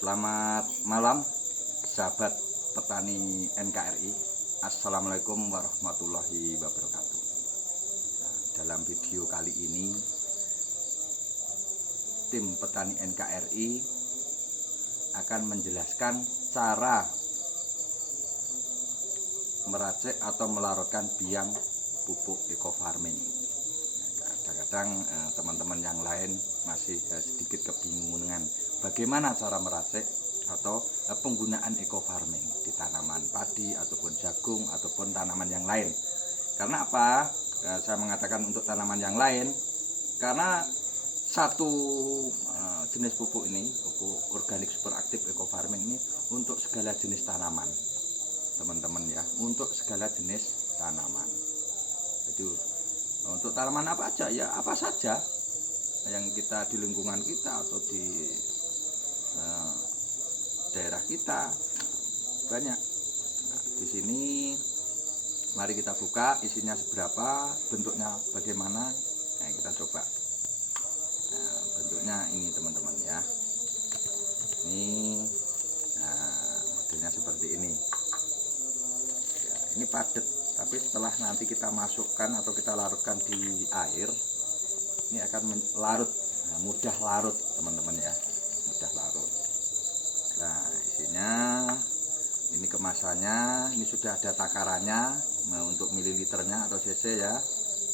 Selamat malam sahabat petani NKRI. Assalamualaikum warahmatullahi wabarakatuh. Dalam video kali ini tim petani NKRI akan menjelaskan cara meracik atau melarutkan biang pupuk eco farming. Kadang-kadang teman-teman yang lain masih sedikit kebingungan bagaimana cara meracik atau penggunaan eco farming di tanaman padi ataupun jagung ataupun tanaman yang lain. Karena apa? Saya mengatakan untuk tanaman yang lain karena satu jenis pupuk ini, pupuk organik super aktif eco farming ini untuk segala jenis tanaman, teman-teman ya, untuk segala jenis tanaman. Jadi untuk tanaman apa aja ya, apa saja yang kita di lingkungan kita atau di daerah kita banyak. Nah, di sini mari kita buka isinya seberapa, bentuknya bagaimana. Nah, kita coba. Nah, bentuknya ini teman-teman ya. Ini modelnya seperti ini. Ya, ini padat, tapi setelah nanti kita masukkan atau kita larutkan di air, ini akan larut. Nah, mudah larut teman-teman ya, mudah larut. Nah, isinya ini kemasannya, ini sudah ada takarannya. Nah, untuk mililiternya atau cc ya,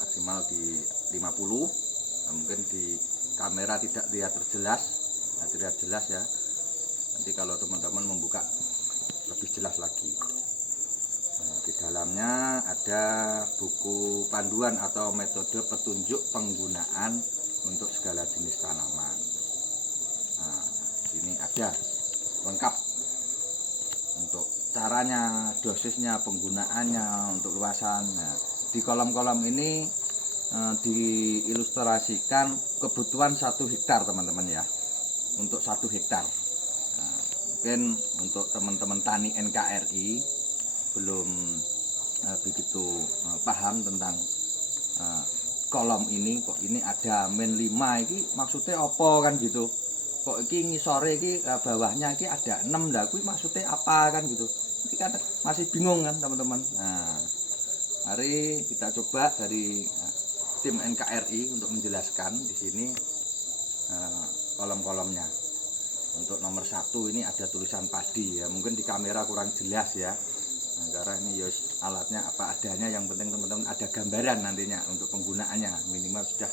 maksimal di 50. Nah, mungkin di kamera tidak terlihat jelas, terlihat jelas ya. Nanti kalau teman-teman membuka lebih jelas lagi. Nah, di dalamnya ada buku panduan atau metode petunjuk penggunaan untuk segala jenis tanaman. Nah, ini ada lengkap untuk caranya, dosisnya, penggunaannya, untuk luasan. Nah, di kolom-kolom ini diilustrasikan kebutuhan 1 hektar teman-teman ya, untuk 1 hektar. Nah, mungkin untuk teman-teman tani NKRI belum begitu paham tentang kolom ini, kok ini ada min 5 ini maksudnya apa kan gitu, kok ini ngisore ini bawahnya ini ada 6 dah, kuwi maksudnya apa kan gitu. Ini kan masih bingung kan teman-teman. Nah, mari kita coba dari tim NKRI untuk menjelaskan di sini kolom-kolomnya. Untuk nomor 1 ini ada tulisan padi ya, mungkin di kamera kurang jelas ya. Nah, karena ini yos alatnya apa adanya, yang penting teman-teman ada gambaran nantinya untuk penggunaannya, minimal sudah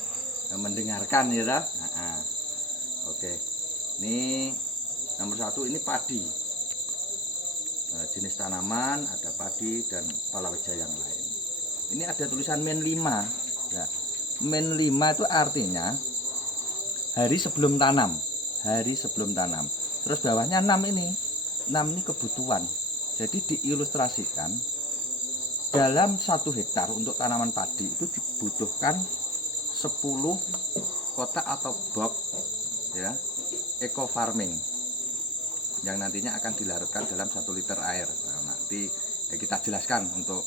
mendengarkan ya. Nah, oke. Ini nomor 1 ini padi, jenis tanaman ada padi dan palawija yang lain. Ini ada tulisan min 5 ya. Min 5 itu artinya hari sebelum tanam, hari sebelum tanam. Terus bawahnya 6 ini, 6 ini kebutuhan. Jadi diilustrasikan dalam 1 hektar untuk tanaman padi itu dibutuhkan 10 kotak atau box ya, eco farming yang nantinya akan dilarutkan dalam 1 liter air. Nah, nanti kita jelaskan untuk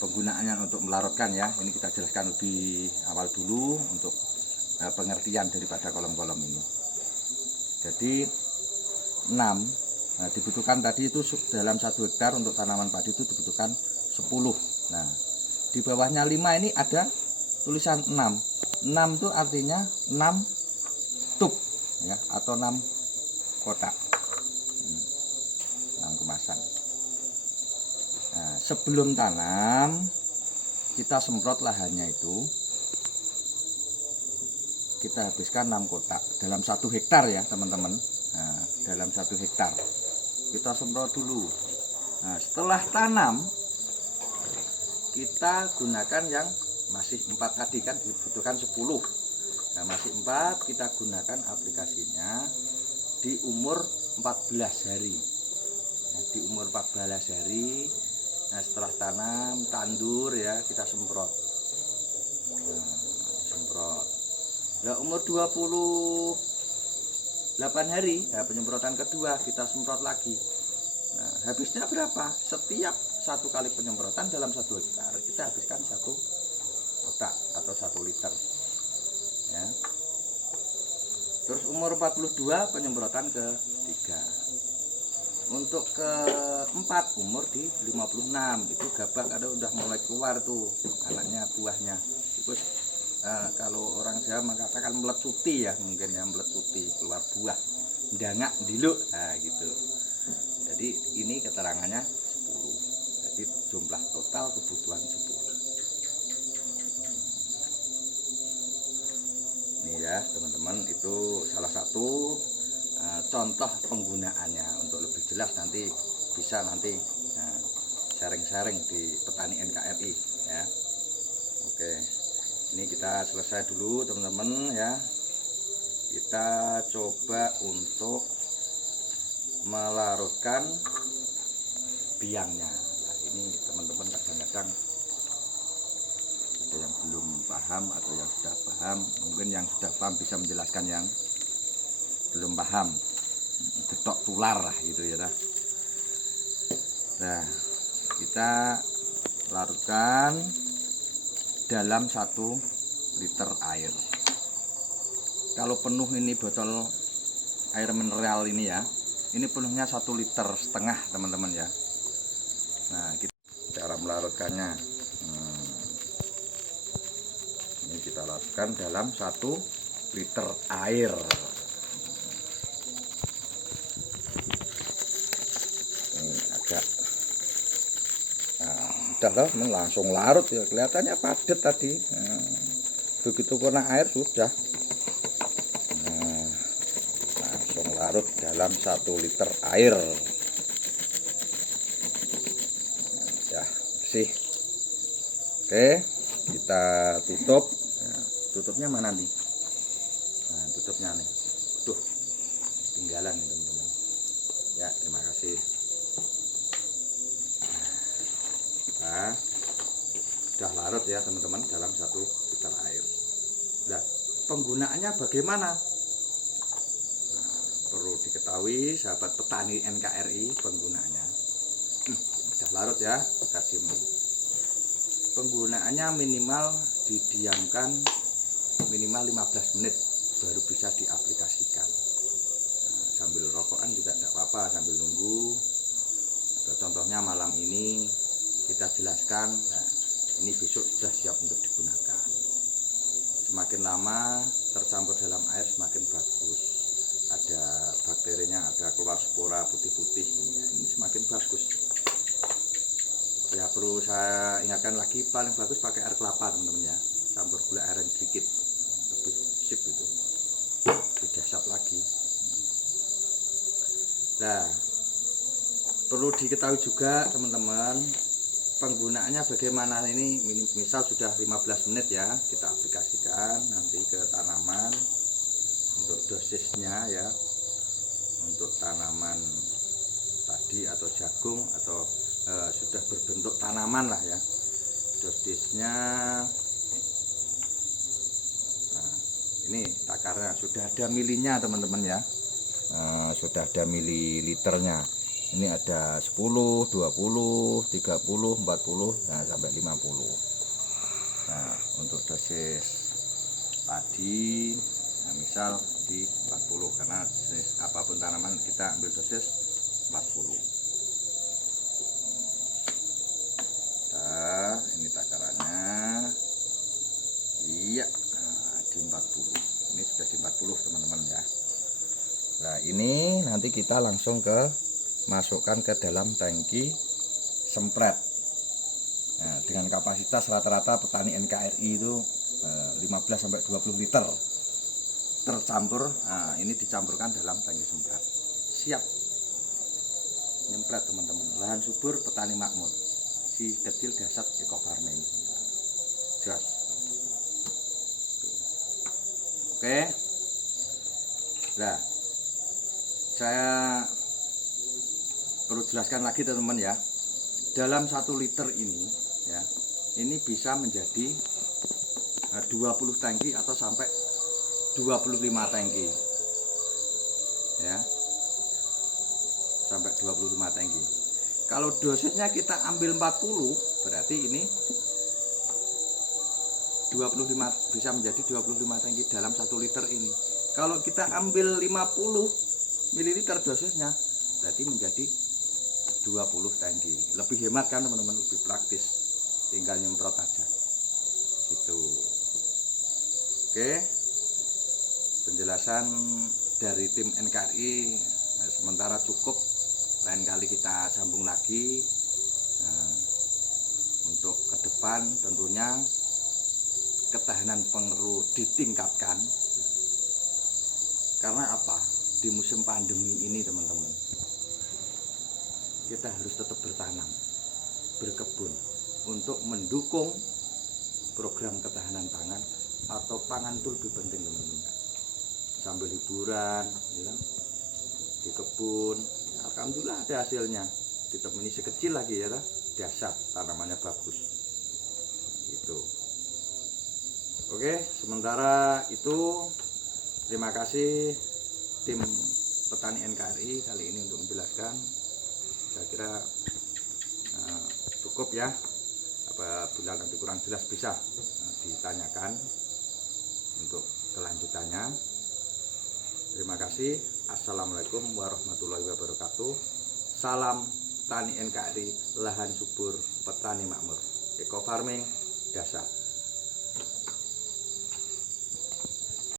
penggunaannya untuk melarutkan ya. Ini kita jelaskan lebih awal dulu untuk pengertian daripada kolom-kolom ini. Jadi 6 dibutuhkan tadi itu dalam 1 hektar untuk tanaman padi itu dibutuhkan 10. Nah, di bawahnya 5 ini ada tulisan 6. 6 itu artinya 6 tub ya, atau 6 kotak, 6 kemasan. Nah, sebelum tanam kita semprot lahannya itu, kita habiskan 6 kotak dalam 1 hektar ya teman-teman. Nah, dalam 1 hektar kita semprot dulu. Nah, setelah tanam kita gunakan yang masih 4 tadi kan dibutuhkan 10. Nah, masih 4 kita gunakan aplikasinya di umur 14 hari. Nah, di umur 14 hari. Nah, setelah tanam tandur ya kita semprot. Nah, disemprot. Nah, umur 28 hari, nah, penyemprotan kedua kita semprot lagi. Nah, habisnya berapa? Setiap 1 kali penyemprotan dalam 1 hektar kita habiskan 1 kotak atau 1 liter ya. Terus umur 42 penyemprotan ketiga. Untuk keempat umur di 56 itu gabak ada udah mulai keluar tuh anaknya buahnya. Terus kalau orang Jawa mengatakan meletuti ya, mungkin ya meletuti keluar buah, ndangak diluk, nah gitu. Jadi ini keterangannya 10. Jadi jumlah total kebutuhan 10. Nih ya teman-teman, itu salah satu contoh penggunaannya. Untuk lebih jelas nanti bisa nanti sharing-sharing di petani NKRI ya. Oke, ini kita selesai dulu teman-teman ya. Kita coba untuk melarutkan biangnya. Nah, ini teman-teman kadang-kadang ada yang belum paham atau yang sudah paham. Mungkin yang sudah paham bisa menjelaskan yang belum paham. Getok tular lah gitu ya. Nah, kita larutkan dalam 1 liter air. Kalau penuh ini botol air mineral ini ya, ini penuhnya 1,5 liter teman-teman ya. Nah, cara melarutkannya, ini kita larutkan dalam 1 liter air. Ini agak udah loh, langsung larut ya, kelihatannya padat tadi. Begitu kena air sudah langsung larut dalam 1 liter air. Ya bersih. Oke, kita tutup. Tutupnya mana nih? Nah, tutupnya nih. Duh, tinggalan nih teman-teman. Ya, terima kasih. Nah, sudah larut ya teman-teman dalam 1 liter air. Nah, penggunaannya bagaimana? Nah, perlu diketahui sahabat petani NKRI penggunaannya. Sudah larut ya, kita simpan. Penggunaannya minimal didiamkan minimal 15 menit baru bisa diaplikasikan. Nah, sambil rokokan juga tidak apa-apa, sambil nunggu. Atau contohnya malam ini kita jelaskan, nah, ini besok sudah siap untuk digunakan. Semakin lama tercampur dalam air semakin bagus. Ada bakterinya, ada keluar spora putih-putih, ya, ini semakin bagus. Ya perlu saya ingatkan lagi, paling bagus pakai air kelapa teman-teman ya, campur gula aren sedikit, lebih sip itu, lebih dahsyat lagi. Nah, perlu diketahui juga teman-teman, penggunaannya bagaimana ini. Misal sudah 15 menit ya, kita aplikasikan nanti ke tanaman. Untuk dosisnya ya, untuk tanaman padi atau jagung atau sudah berbentuk tanaman lah ya, dosisnya. Nah, ini takarnya sudah ada milinya teman-teman ya. Sudah ada mililiternya. Ini ada 10, 20, 30, 40, nah, sampai 50. Nah, untuk dosis padi, nah, misal di 40, karena jenis apapun tanaman kita ambil dosis 40. Nah, ini takarannya. Iya, nah, di 40. Ini sudah di 40 teman-teman ya. Nah, ini nanti kita langsung masukkan ke dalam tangki sempret. Nah, dengan kapasitas rata-rata petani NKRI itu 15-20 liter tercampur. Nah, ini dicampurkan dalam tangki sempret. Siap nyempret teman-teman. Lahan subur petani makmur. Si kecil dasar eco farming. Jas. Oke. Nah, saya perlu jelaskan lagi teman-teman ya. Dalam 1 liter ini ya, ini bisa menjadi 20 tangki atau sampai 25 tangki. Ya. Sampai 25 tangki. Kalau dosisnya kita ambil 40, berarti ini 25 bisa menjadi 25 tangki dalam 1 liter ini. Kalau kita ambil 50 ml dosisnya, berarti menjadi 20 tangki. Lebih hemat kan teman-teman, lebih praktis. Tinggal nyemprot aja. Gitu. Oke. Penjelasan dari tim NKRI sementara cukup. Lain kali kita sambung lagi. Untuk ke depan tentunya ketahanan perlu ditingkatkan. Karena apa? Di musim pandemi ini teman-teman, kita harus tetap bertanam, berkebun untuk mendukung program ketahanan pangan atau pangan itu lebih penting teman-teman. Sambil liburan, ya, di kebun, ya, alhamdulillah ada hasilnya. Ditemani sekecil lagi ya, dahsyat, tanamannya bagus. Gitu. Oke, sementara itu terima kasih tim petani NKRI kali ini untuk menjelaskan. Saya kira cukup ya. Apabila nanti kurang jelas bisa ditanyakan untuk kelanjutannya. Terima kasih. Assalamualaikum warahmatullahi wabarakatuh. Salam tani NKRI, lahan subur, petani makmur. Eco farming dahsyat.